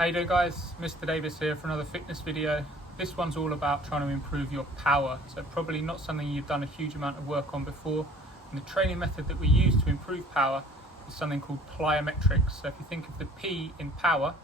How you doing, guys? Mr. Davis here for another fitness video. This one's all about trying to improve your power, so probably not something you've done a huge amount of work on before. And the training method that we use to improve power is something called plyometrics. So if you think of the P in power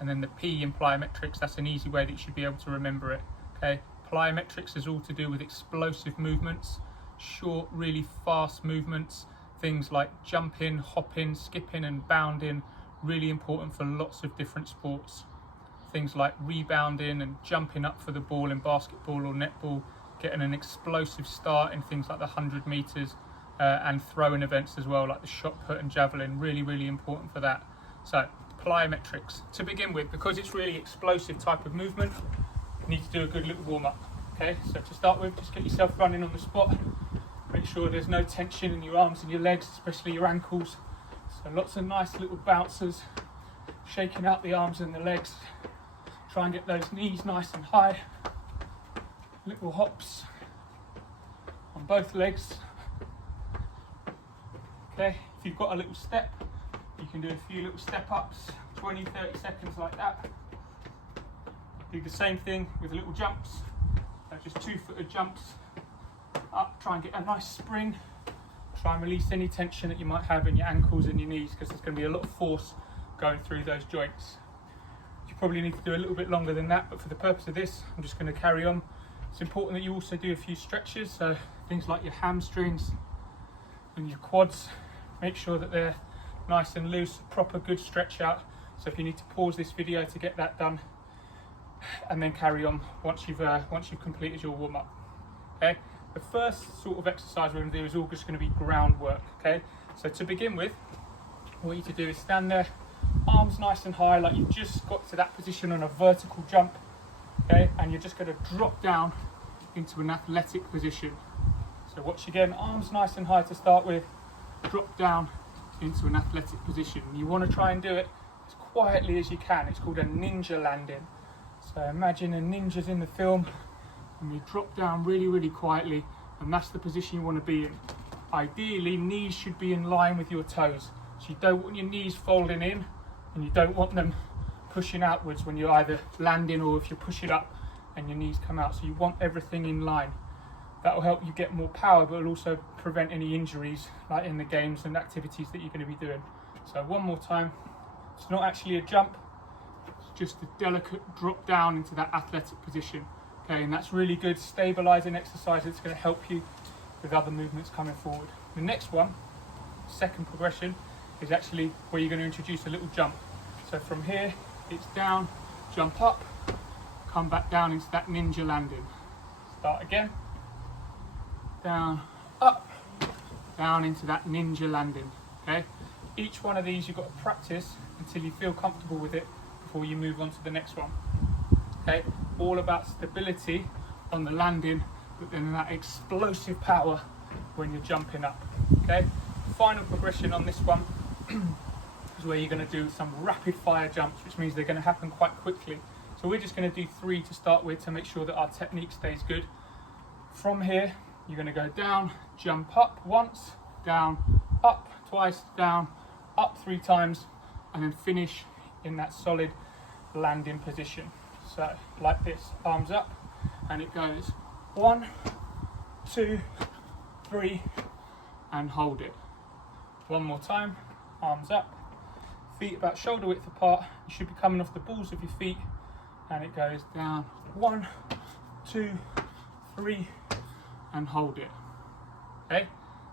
and then the P in plyometrics, that's an easy way that you should be able to remember it. Okay, plyometrics is all to do with explosive movements, short, really fast movements, things like jumping, hopping, skipping and bounding, really important for lots of different sports. Things like rebounding and jumping up for the ball in basketball or netball, getting an explosive start in things like the 100 meters and throwing events as well, like the shot put and javelin, really important for that. So plyometrics, to begin with, because it's really explosive type of movement, you need to do a good little warm up. Okay, so to start with, just get yourself running on the spot. Make sure there's no tension in your arms and your legs, especially your ankles. So lots of nice little bouncers, shaking out the arms and the legs. Try and get those knees nice and high. Little hops on both legs. Okay, if you've got a little step, you can do a few little step ups, 20-30 seconds like that. Do the same thing with little jumps, just 2-footed jumps up. Try and get a nice spring. Try and release any tension that you might have in your ankles and your knees, because there's going to be a lot of force going through those joints. You probably need to do a little bit longer than that, but for the purpose of this, I'm just going to carry on. It's important that you also do a few stretches, so things like your hamstrings and your quads. Make sure that they're nice and loose, proper good stretch out. So if you need to pause this video to get that done, and then carry on once you've completed your warm-up. Okay. The first sort of exercise we're going to do is all just going to be groundwork. Okay, so to begin with, what you need to do is stand there, arms nice and high, like you've just got to that position on a vertical jump. Okay, and you're just going to drop down into an athletic position. So watch again, arms nice and high to start with, drop down into an athletic position. You want to try and do it as quietly as you can. It's called a ninja landing. So imagine a ninja's in the film, and you drop down really quietly, and that's the position you want to be in. Ideally, knees should be in line with your toes. So you don't want your knees folding in, and you don't want them pushing outwards when you're either landing or if you're pushing up and your knees come out. So you want everything in line. That will help you get more power, but it'll also prevent any injuries like in the games and activities that you're going to be doing. So one more time. It's not actually a jump, it's just a delicate drop down into that athletic position. Okay, and that's really good stabilizing exercise. It's going to help you with other movements coming forward. The next one, second progression, is actually where you're going to introduce a little jump. So from here, it's down, jump up, come back down into that ninja landing. Start again, down, up, down into that ninja landing. Okay, each one of these you've got to practice until you feel comfortable with it before you move on to the next one. Okay, all about stability on the landing, but then that explosive power when you're jumping up. Okay, final progression on this one is where you're going to do some rapid fire jumps, which means they're going to happen quite quickly. So we're just going to do 3 to start with to make sure that our technique stays good. From here, you're going to go down, jump up once, down, up twice, down, up 3 times, and then finish in that solid landing position. So like this, arms up, and it goes 1, 2, 3, and hold it. One more time, arms up, feet about shoulder width apart. You should be coming off the balls of your feet, and it goes down 1, 2, 3, and hold it. Okay,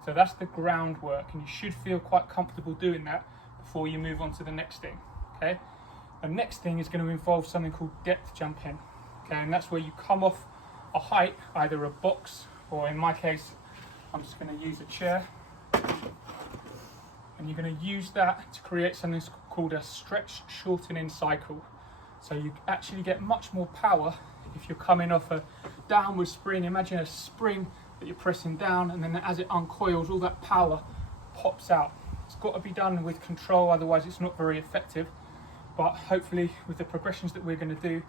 so that's the groundwork, and you should feel quite comfortable doing that before you move on to the next thing. Okay. The next thing is going to involve something called depth jumping. Okay, and that's where you come off a height, either a box, or in my case, I'm just going to use a chair. And you're going to use that to create something called a stretch shortening cycle. So you actually get much more power if you're coming off a downward spring. Imagine a spring that you're pressing down, and then as it uncoils, all that power pops out. It's got to be done with control, otherwise it's not very effective. But hopefully with the progressions that we're going to do,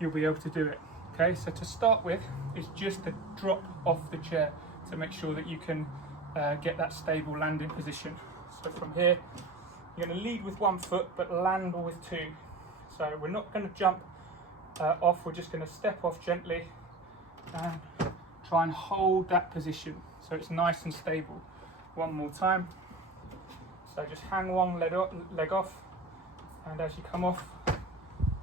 you'll be able to do it. Okay, so to start with, it's just a drop off the chair to make sure that you can get that stable landing position. So from here, you're going to lead with 1 foot, but land with 2. So So we're not going to jump off, we're just going to step off gently and try and hold that position so it's nice and stable. One more time. So just hang one leg off, and as you come off,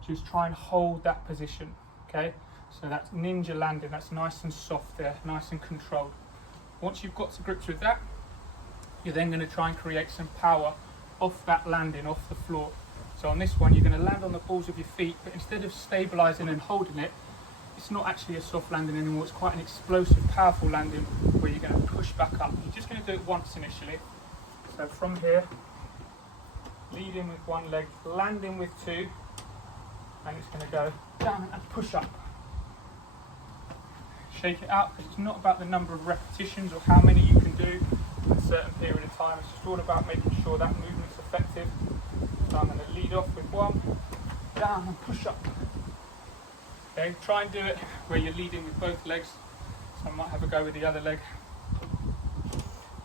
just try and hold that position, okay? So that's ninja landing, that's nice and soft there, nice and controlled. Once you've got to grips with that, you're then going to try and create some power off that landing, off the floor. So on this one, you're going to land on the balls of your feet, but instead of stabilising and holding it, it's not actually a soft landing anymore, it's quite an explosive, powerful landing where you're going to push back up. You're just going to do it once initially. So from here, leading with one leg, landing with two, and it's going to go down and push up. Shake it out, because it's not about the number of repetitions or how many you can do in a certain period of time. It's just all about making sure that movement's effective. So I'm going to lead off with one, down and push up. Okay, try and do it where you're leading with both legs. So I might have a go with the other leg.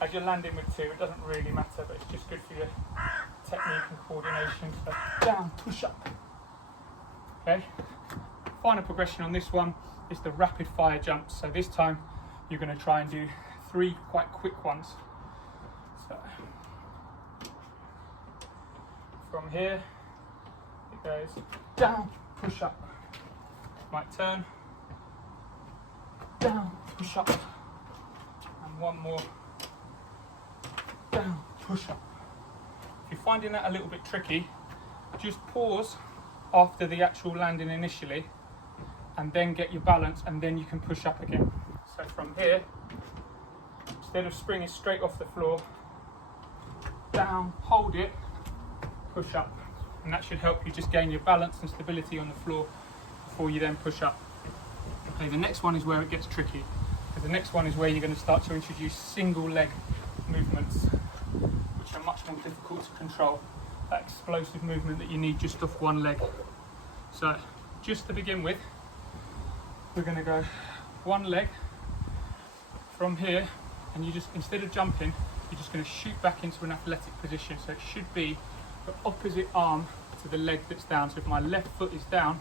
As you're landing with two, it doesn't really matter, but it's just good for your technique and coordination. So down, push up. Okay. Final progression on this one is the rapid fire jumps. So this time you're going to try and do 3 quite quick ones. So from here it goes down, push up. Might turn, down, push up, and one more, down, push up. If you're finding that a little bit tricky, just pause after the actual landing initially, and then get your balance, and then you can push up again. So from here, instead of springing straight off the floor, down, hold it, push up, and that should help you just gain your balance and stability on the floor before you then push up. Okay, the next one is where it gets tricky, because the next one is where you're going to start to introduce single leg movements, which are much more difficult to control. That explosive movement that you need just off one leg. So just to begin with, we're going to go one leg from here, and you just, instead of jumping, you're just going to shoot back into an athletic position. So it should be the opposite arm to the leg that's down. So if my left foot is down,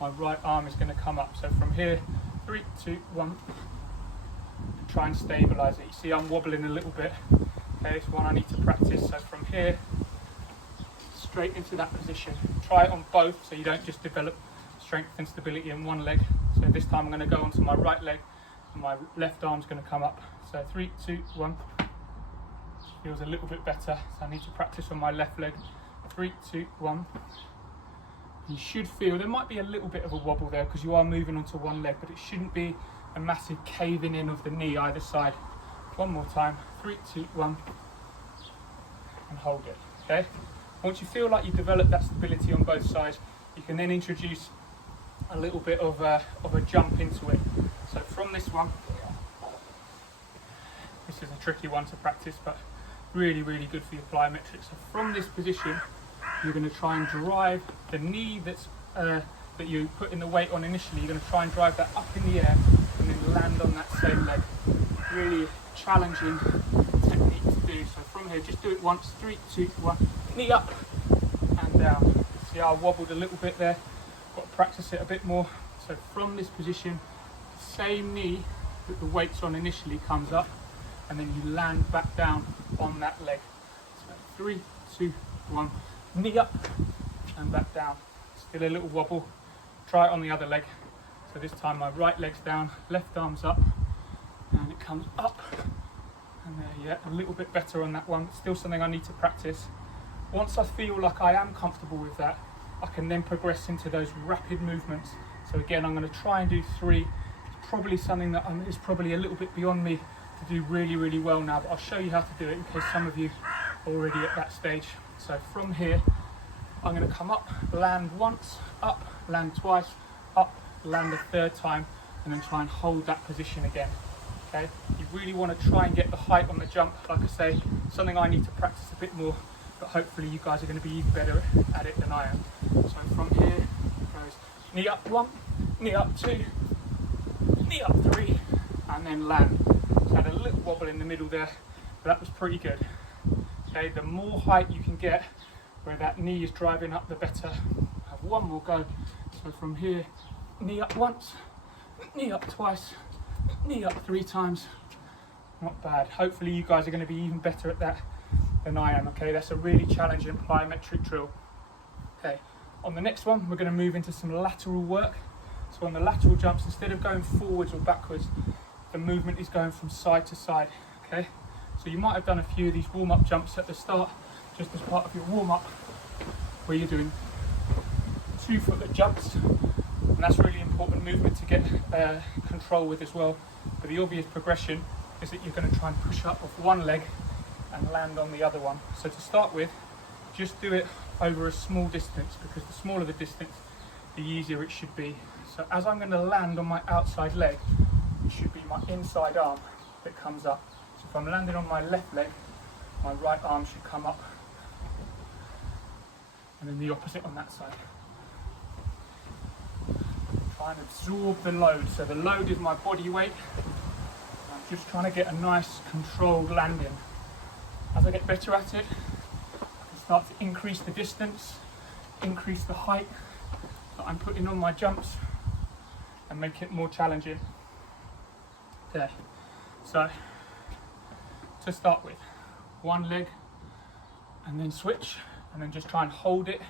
my right arm is going to come up. So from here, 3, 2, 1, try and stabilise it. You see I'm wobbling a little bit. Okay, it's one I need to practice. So from here, straight into that position. Try it on both so you don't just develop strength and stability in one leg. So this time I'm going to go onto my right leg, and my left arm's going to come up. So 3, 2, 1. Feels a little bit better, so I need to practice on my left leg. 3, 2, 1. You should feel, there might be a little bit of a wobble there because you are moving onto one leg, but it shouldn't be a massive caving in of the knee either side. One more time, 3, 2, 1, and hold it, okay? Once you feel like you've developed that stability on both sides, you can then introduce a little bit of a jump into it. So from this one, this is a tricky one to practice, but really, really good for your plyometrics. So from this position, you're going to try and drive the knee that's that you put in the weight on initially. You're going to try and drive that up in the air and then land on that same leg. Really challenging technique to do. So from here, just do it once. 3, 2, 1. Knee up and down. See how I wobbled a little bit there. Got to practice it a bit more. So from this position, the same knee that the weight's on initially comes up, and then you land back down on that leg. So 3, 2, 1. Knee up and back down. Still a little wobble. Try it on the other leg. So this time my right leg's down, left arm's up, and it comes up. And there, yeah, a little bit better on that one. Still something I need to practice. Once I feel like I am comfortable with that, I can then progress into those rapid movements. So again, I'm going to try and do 3. It's probably something that is probably a little bit beyond me to do really, really well now, but I'll show you how to do it in case some of you are already at that stage. So from here, I'm going to come up, land once, up, land twice, up, land a third time, and then try and hold that position again. Okay, you really want to try and get the height on the jump. Like I say, something I need to practice a bit more, but hopefully you guys are going to be even better at it than I am. So from here, it goes knee up 1, knee up 2, knee up 3, and then land. So I had a little wobble in the middle there, but that was pretty good. Okay, the more height you can get where that knee is driving up, the better. Have one more go. So from here, knee up once, knee up twice, knee up 3 times. Not bad. Hopefully you guys are going to be even better at that than I am, okay? That's a really challenging plyometric drill. Okay, on the next one, we're going to move into some lateral work. So on the lateral jumps, instead of going forwards or backwards, the movement is going from side to side, okay? So you might have done a few of these warm-up jumps at the start, just as part of your warm-up, where you're doing 2-footer jumps, and that's really important movement to get control with as well. But the obvious progression is that you're going to try and push up off one leg and land on the other one. So to start with, just do it over a small distance, because the smaller the distance, the easier it should be. So as I'm going to land on my outside leg, it should be my inside arm that comes up. So if I'm landing on my left leg, my right arm should come up, and then the opposite on that side. Try and absorb the load. So the load is my body weight. I'm just trying to get a nice controlled landing. As I get better at it, I can start to increase the distance, increase the height that I'm putting on my jumps, and make it more challenging. There. So to start with, one leg and then switch, and then just try and hold it.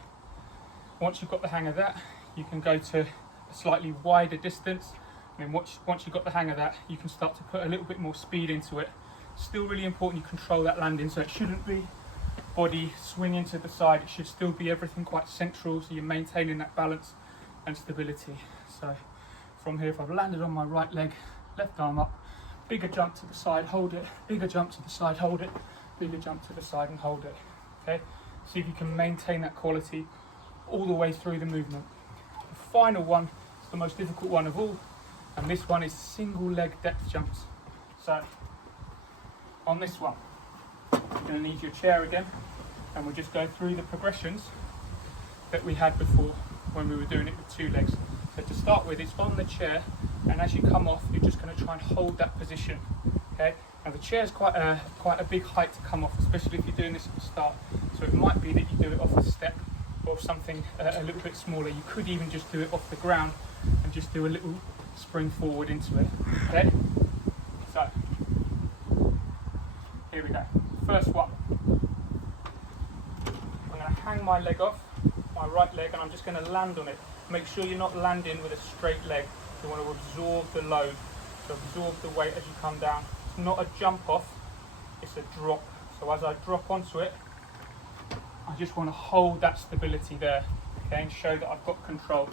Once you've got the hang of that, you can go to a slightly wider distance, and then once you've got the hang of that, you can start to put a little bit more speed into it. Still really important you control that landing, so it shouldn't be body swinging to the side, it should still be everything quite central, so you're maintaining that balance and stability. So from here, if I've landed on my right leg, left arm up, bigger jump to the side, hold it, bigger jump to the side, hold it, bigger jump to the side and hold it. Okay, see if you can maintain that quality all the way through the movement. The final one is the most difficult one of all, and this one is single leg depth jumps. So on this one, you're going to need your chair again, and we'll just go through the progressions that we had before when we were doing it with 2 legs. So to start with, it's on the chair, and as you come off, you're just going to try and hold that position. Okay. Now the chair is quite a big height to come off, especially if you're doing this at the start. So it might be that you do it off a step or something a little bit smaller. You could even just do it off the ground and just do a little spring forward into it. Okay. So here we go. First one. I'm going to hang my leg off, my right leg, and I'm just going to land on it. Make sure you're not landing with a straight leg. You want to absorb the load, so absorb the weight as you come down. It's not a jump off, it's a drop. So as I drop onto it, I just want to hold that stability there, okay, and show that I've got control.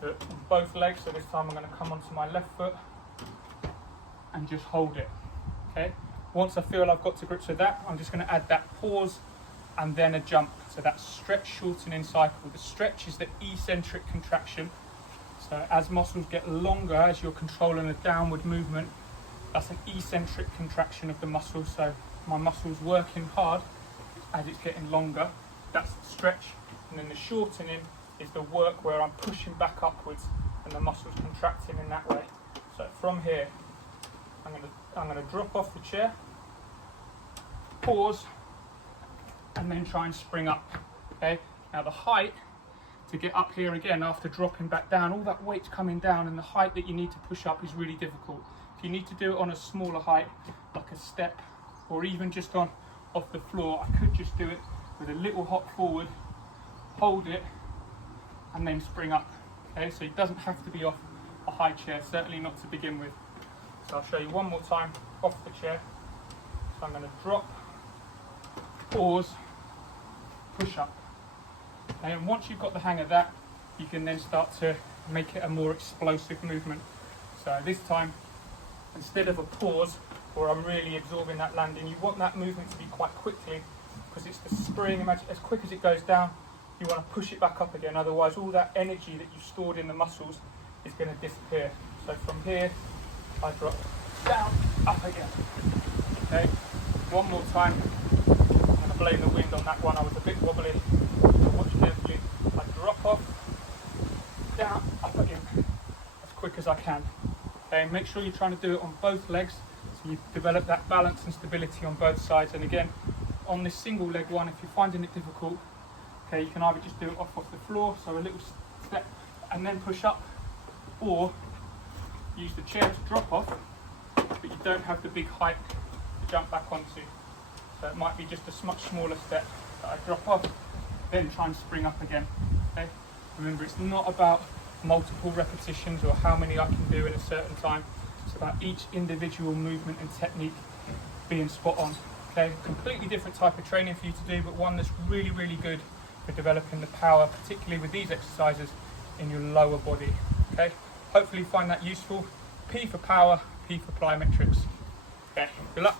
Do it on both legs, so this time I'm going to come onto my left foot and just hold it, okay. Once I feel I've got to grips with that, I'm just going to add that pause and then a jump. So that stretch shortening cycle. The stretch is the eccentric contraction. So as muscles get longer, as you're controlling a downward movement, that's an eccentric contraction of the muscle. So my muscle's working hard as it's getting longer. That's the stretch. And then the shortening is the work where I'm pushing back upwards and the muscle's contracting in that way. So from here, I'm going to drop off the chair, pause, and then try and spring up. Okay. Now the height to get up here again after dropping back down, all that weight's coming down, and the height that you need to push up is really difficult. If you need to do it on a smaller height, like a step, or even just off the floor, I could just do it with a little hop forward, hold it, and then spring up. Okay, so it doesn't have to be off a high chair, certainly not to begin with. So I'll show you one more time off the chair. So I'm going to drop, pause, push up. And once you've got the hang of that, you can then start to make it a more explosive movement. So this time, instead of a pause where I'm really absorbing that landing, you want that movement to be quite quickly, because it's the spring. Imagine as quick as it goes down, you want to push it back up again. Otherwise, all that energy that you stored in the muscles is going to disappear. So from here, I drop down, up again. Okay, one more time. I'm going to blame the wind on that one. I was a bit wobbly. So watch carefully. I drop off, down, up again, as quick as I can. Okay, make sure you're trying to do it on both legs, so you develop that balance and stability on both sides. And again, on this single leg one, if you're finding it difficult, Okay, you can either just do it off the floor, so a little step and then push up, or use the chair to drop off, but you don't have the big height to jump back onto. So it might be just a much smaller step that I drop off, then try and spring up again. Okay? Remember, it's not about multiple repetitions or how many I can do in a certain time. It's about each individual movement and technique being spot on. Okay, completely different type of training for you to do, but one that's really, really good for developing the power, particularly with these exercises in your lower body. Okay, hopefully you find that useful. P for power, P for plyometrics. Okay, good luck.